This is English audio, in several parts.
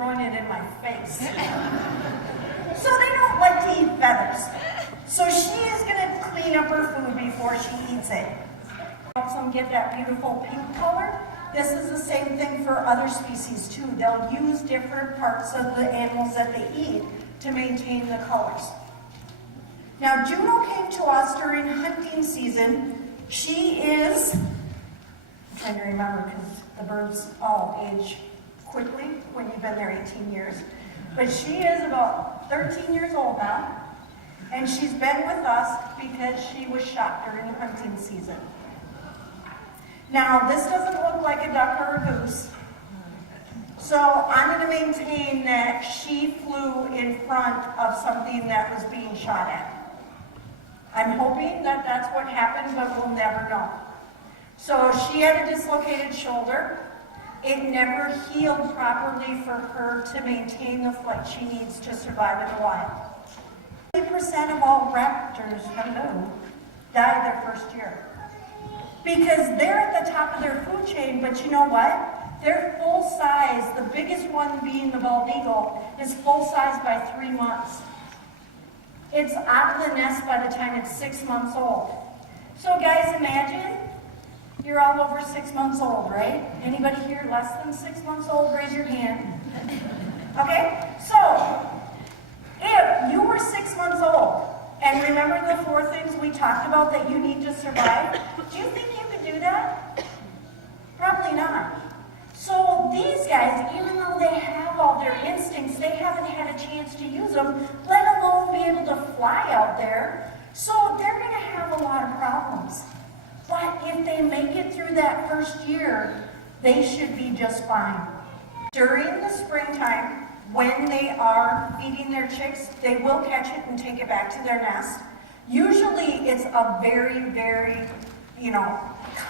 throwing it in my face. So they don't like to eat feathers. So she is going to clean up her food before she eats it. Helps them get that beautiful pink color. This is the same thing for other species too. They'll use different parts of the animals that they eat to maintain the colors. Now Juno came to us during hunting season. She is, I'm trying to remember because the birds all age quickly when you've been there 18 years. But she is about 13 years old now. And she's been with us because she was shot during hunting season. Now, this doesn't look like a duck or a goose. So I'm going to maintain that she flew in front of something that was being shot at. I'm hoping that that's what happened, but we'll never know. So she had a dislocated shoulder. It never healed properly for her to maintain the flight she needs to survive in the wild. 80% of all raptors, die their first year. Because they're at the top of their food chain, but you know what? They're full size. The biggest one being the bald eagle is full size by 3 months. It's out of the nest by the time it's 6 months old. So guys, imagine you're all over 6 months old, right? Anybody here less than 6 months old, raise your hand. Okay, so if you were 6 months old, and remember the 4 things we talked about that you need to survive, do you think you could do that? Probably not. So these guys, even though they have all their instincts, they haven't had a chance to use them, let alone be able to fly out there. So they're going to have a lot of problems. But if they make it through that first year, they should be just fine. During the springtime, when they are feeding their chicks, they will catch it and take it back to their nest. Usually it's a very, very,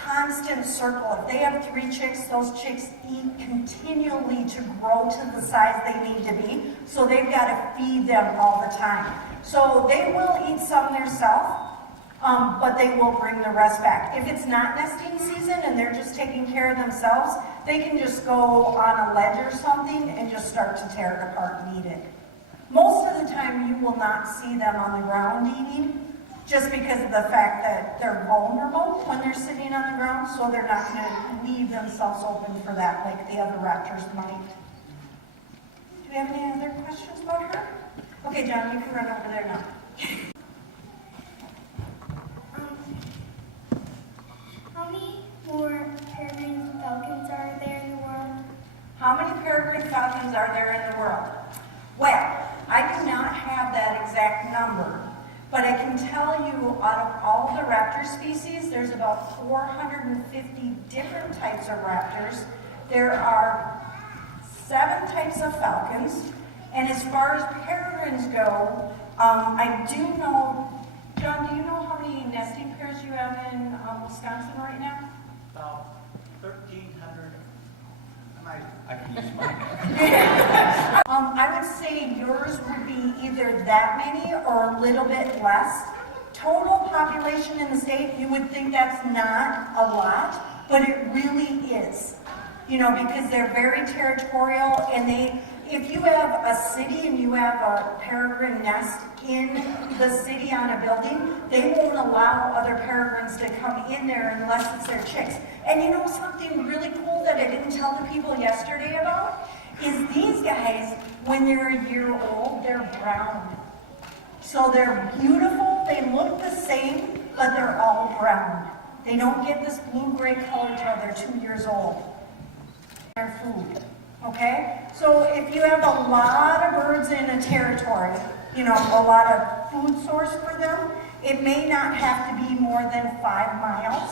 constant circle. If they have 3 chicks, those chicks eat continually to grow to the size they need to be. So they've got to feed them all the time. So they will eat some themselves, but they will bring the rest back. If it's not nesting season and they're just taking care of themselves, they can just go on a ledge or something and just start to tear it apart and eat it. Most of the time you will not see them on the ground eating, just because of the fact that they're vulnerable when they're sitting on the ground, so they're not going to leave themselves open for that like the other raptors might. Do we have any other questions about her? Okay, John, you can run over there now. How many more peregrine falcons are there in the world? How many peregrine falcons are there in the world? Well, I do not have that exact number, but I can tell you out of all the raptor species, there's about 450 different types of raptors. There are 7 types of falcons, and as far as peregrines go, I do know, John, do you know how many nesting pairs you have in Wisconsin right now? About 1,300. I can use mine. I would say yours would be either that many or a little bit less. Total population in the state, you would think that's not a lot, but it really is. Because they're very territorial, and if you have a city and you have a peregrine nest in the city on a building, they won't allow other peregrines to come in there unless it's their chicks. And something really cool that I didn't tell the people yesterday about is these guys, when they're a year old, they're brown. So they're beautiful, they look the same, but they're all brown. They don't get this blue-gray color till they're 2 years old. Their food. Okay? So if you have a lot of birds in a territory, a lot of food source for them, it may not have to be more than 5 miles.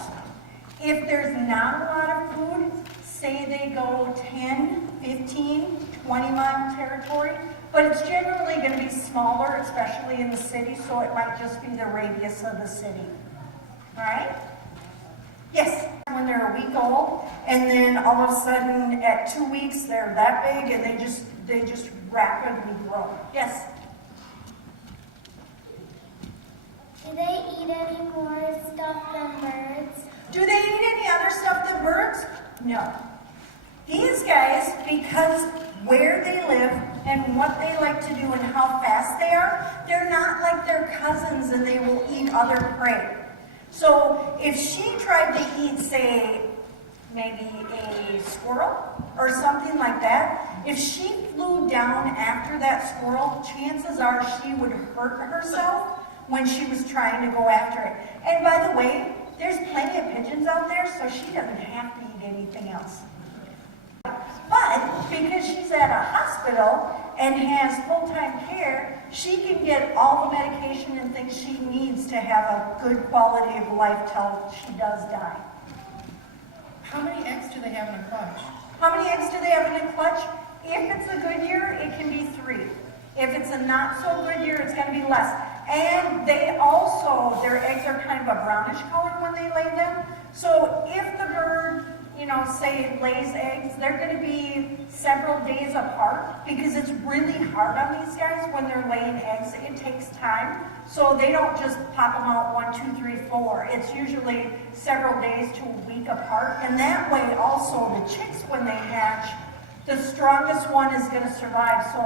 If there's not a lot of food, say they go 10, 15, 20-mile territory, but it's generally going to be smaller, especially in the city, so it might just be the radius of the city. All right? Yes, when they're a week old, and then all of a sudden at 2 weeks they're that big, and they just rapidly grow. Yes. Do they eat any more stuff than birds? Do they eat any other stuff than birds? No. These guys, because where they live and what they like to do and how fast they are, they're not like their cousins and they will eat other prey. So if she tried to eat, say, maybe a squirrel or something like that, if she flew down after that squirrel, chances are she would hurt herself when she was trying to go after it. And by the way, there's plenty of pigeons out there, so she doesn't have to eat anything else. But because she's at a hospital and has full-time care, she can get all the medication and things she needs to have a good quality of life till she does die. How many eggs do they have in a clutch? How many eggs do they have in a clutch? If it's a good year, it can be 3. If it's a not so good year, it's going to be less. And they also, their eggs are kind of a brownish color when they lay them. So if the bird, say it lays eggs, they're going to be several days apart because it's really hard on these guys when they're laying eggs. It takes time. So they don't just pop them out 1, 2, 3, 4. It's usually several days to a week apart. And that way also the chicks, when they hatch, the strongest one is going to survive. So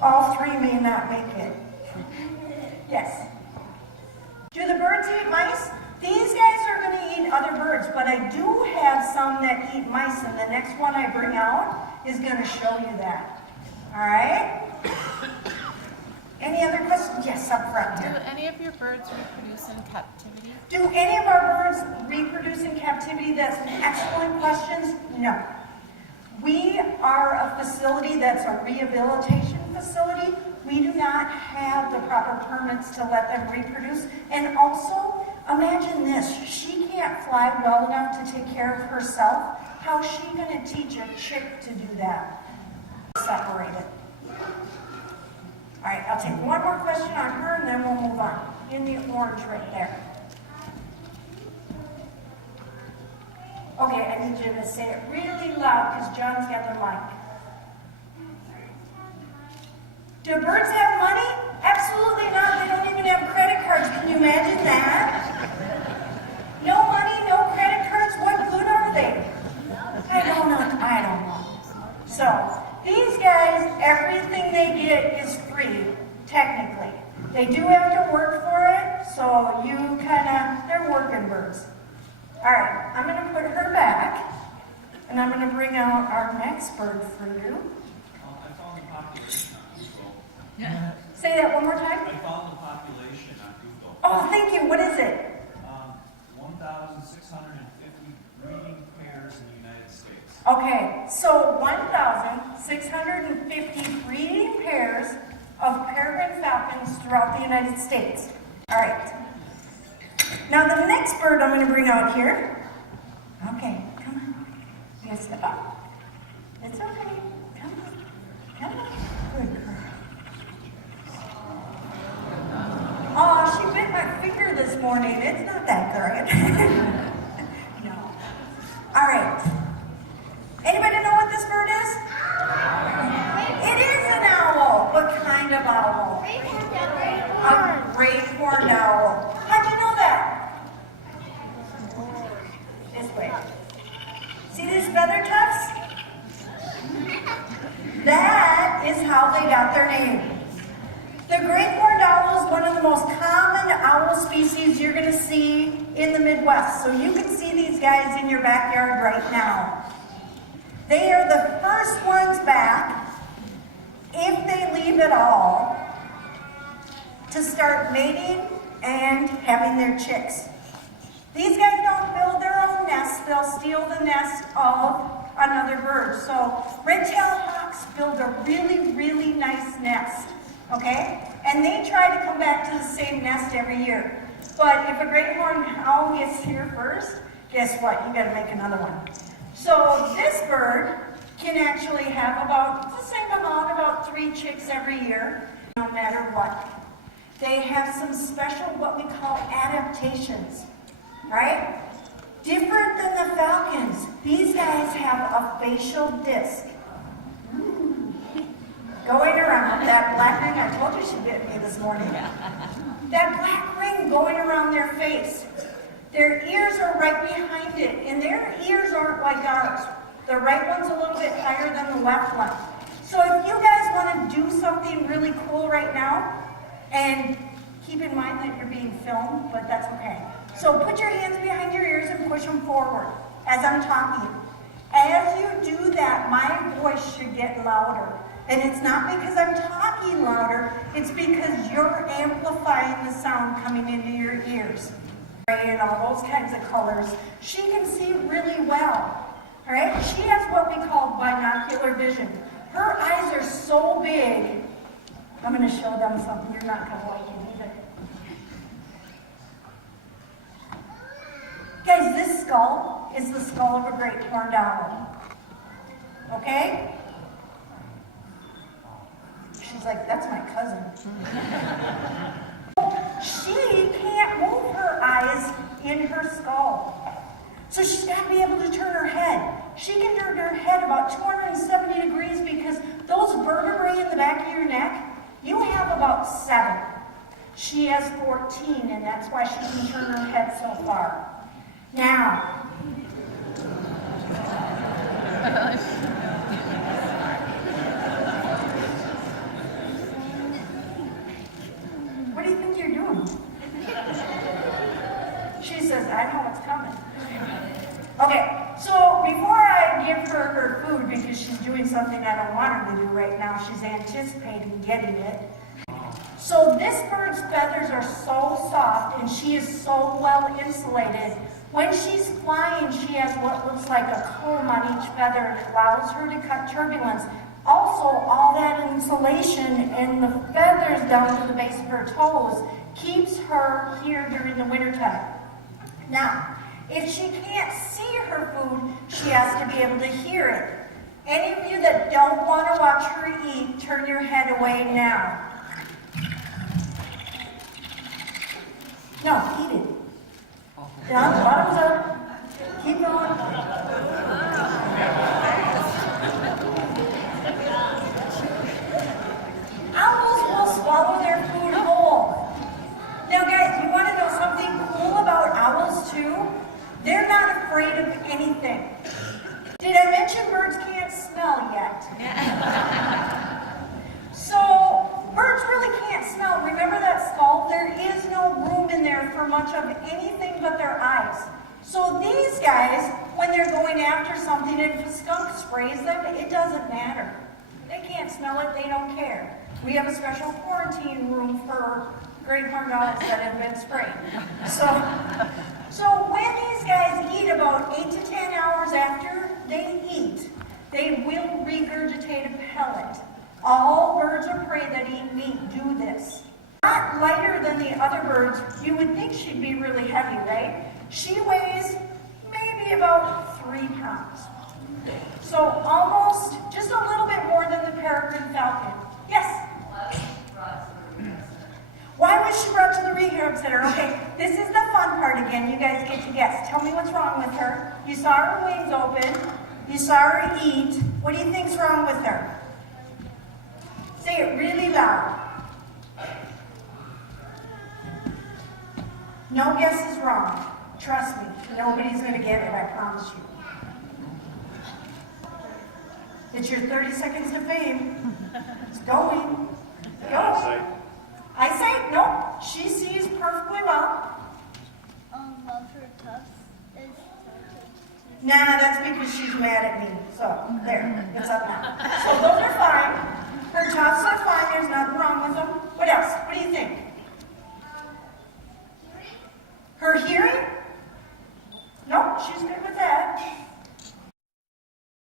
all 3 may not make it. Yes. Do the birds eat mice? These guys are going to eat other birds, but I do have some that eat mice, and the next one I bring out is going to show you that. All right? Any other questions? Yes, up front Do here. any of your birds reproduce in captivity? Do any of our birds reproduce in captivity? That's an excellent question. No. We are a facility that's a rehabilitation facility. We do not have the proper permits to let them reproduce. And also, imagine this. She can't fly well enough to take care of herself. How's she going to teach a chick to do that? Separate it. All right, I'll take one more question on her and then we'll move on. In the orange right there. Okay, I need you to say it really loud because John's got the mic. Do birds have money? Absolutely not. They don't even have credit cards. Can you imagine that? No money, no credit cards. What good are they? I don't know. So, these guys, everything they get is free, technically. They do have to work for it, so they're working birds. All right, I'm going to put her back, and I'm going to bring out our next bird for you. I found the population on Google. Say that one more time. I found the population on Google. Oh, thank you. What is it? 1,650 breeding pairs in the United States. Okay, so 1,650 breeding pairs of peregrine falcons throughout the United States. All right. Now the next bird I'm going to bring out here. Okay, come on. You gotta step up. It's okay. Come on. Good girl. Oh, she bit my finger this morning. It's not that good. No. All right. Anybody know what this bird is? It is an owl. What kind of owl? A great horned owl. How'd you know that? This way. See these feather tufts? That is how they got their name. The great horned owl is one of the most common owl species you're going to see in the Midwest. So you can see these guys in your backyard right now. They are the first ones back, if they leave at all, to start mating and having their chicks. These guys don't build their own nests. They'll steal the nest of another bird. So red-tailed hawks build a really, really nice nest. Okay? And they try to come back to the same nest every year. But if a great horned owl gets here first, guess what? You gotta make another one. So this bird can actually have about the same amount, about 3 chicks every year, no matter what. They have some special, what we call adaptations, right? Different than the falcons. These guys have a facial disc. Going around that black ring, I told you she bit me this morning. That black ring going around their face. Their ears are right behind it, and their ears are aren't like ours. The right one's a little bit higher than the left one. So if you guys want to do something really cool right now, and keep in mind that you're being filmed, but that's okay. So put your hands behind your ears and push them forward as I'm talking. As you do that, my voice should get louder. And it's not because I'm talking louder, it's because you're amplifying the sound coming into your ears. And all those kinds of colors. She can see really well. All right? She has what we call binocular vision. Her eyes are so big. I'm going to show them something you're not going to like it either. Guys, this skull is the skull of a great horned owl. Okay? She's like, that's my cousin. She can't move her eyes in her skull. So she's got to be able to turn her head. She can turn her head about 270 degrees because those vertebrae in the back of your neck, you have about 7. She has 14, and that's why she can turn her head so far. Now, what do you think you're doing? She says, I know what's coming. Okay, so before I give her her food, because she's doing something I don't want her to do right now, she's anticipating getting it. So this bird's feathers are so soft and she is so well insulated. When she's flying, she has what looks like a comb on each feather and it allows her to cut turbulence. Also, all that insulation and the feathers down to the base of her toes keeps her here during the wintertime. Now, if she can't see her food, she has to be able to hear it. Any of you that don't want to watch her eat, turn your head away now. No, eat it. Down, bottoms up. Keep going. Owls will swallow their food whole. Now guys, you want to know something cool about owls too? They're not afraid of anything. Did I mention birds can't smell yet? So, birds really can't smell. Remember that skull? There is no room in there for much of anything but their eyes. So these guys, when they're going after something and if a skunk sprays them, it doesn't matter. They can't smell it, they don't care. We have a special quarantine room for great horned owls that have been sprayed. So when these guys eat about 8 to 10 hours after they eat, they will regurgitate a pellet. All birds of prey that eat meat do this. Not lighter than the other birds, you would think she'd be really heavy, right? She weighs maybe about 3 pounds. So almost, just a little bit more than the peregrine falcon. Yes? Why was she brought to the rehab center? Okay, this is the fun part again. You guys get to guess. Tell me what's wrong with her. You saw her wings open. You saw her eat. What do you think's wrong with her? Say it really loud. No guess is wrong. Trust me, nobody's going to get it, I promise you. It's your 30 seconds to fame. It's going. Go. Eyesight? Nope. She sees perfectly well. Love her tufts is Nah, that's because she's mad at me. So, there. It's up now. So those are fine.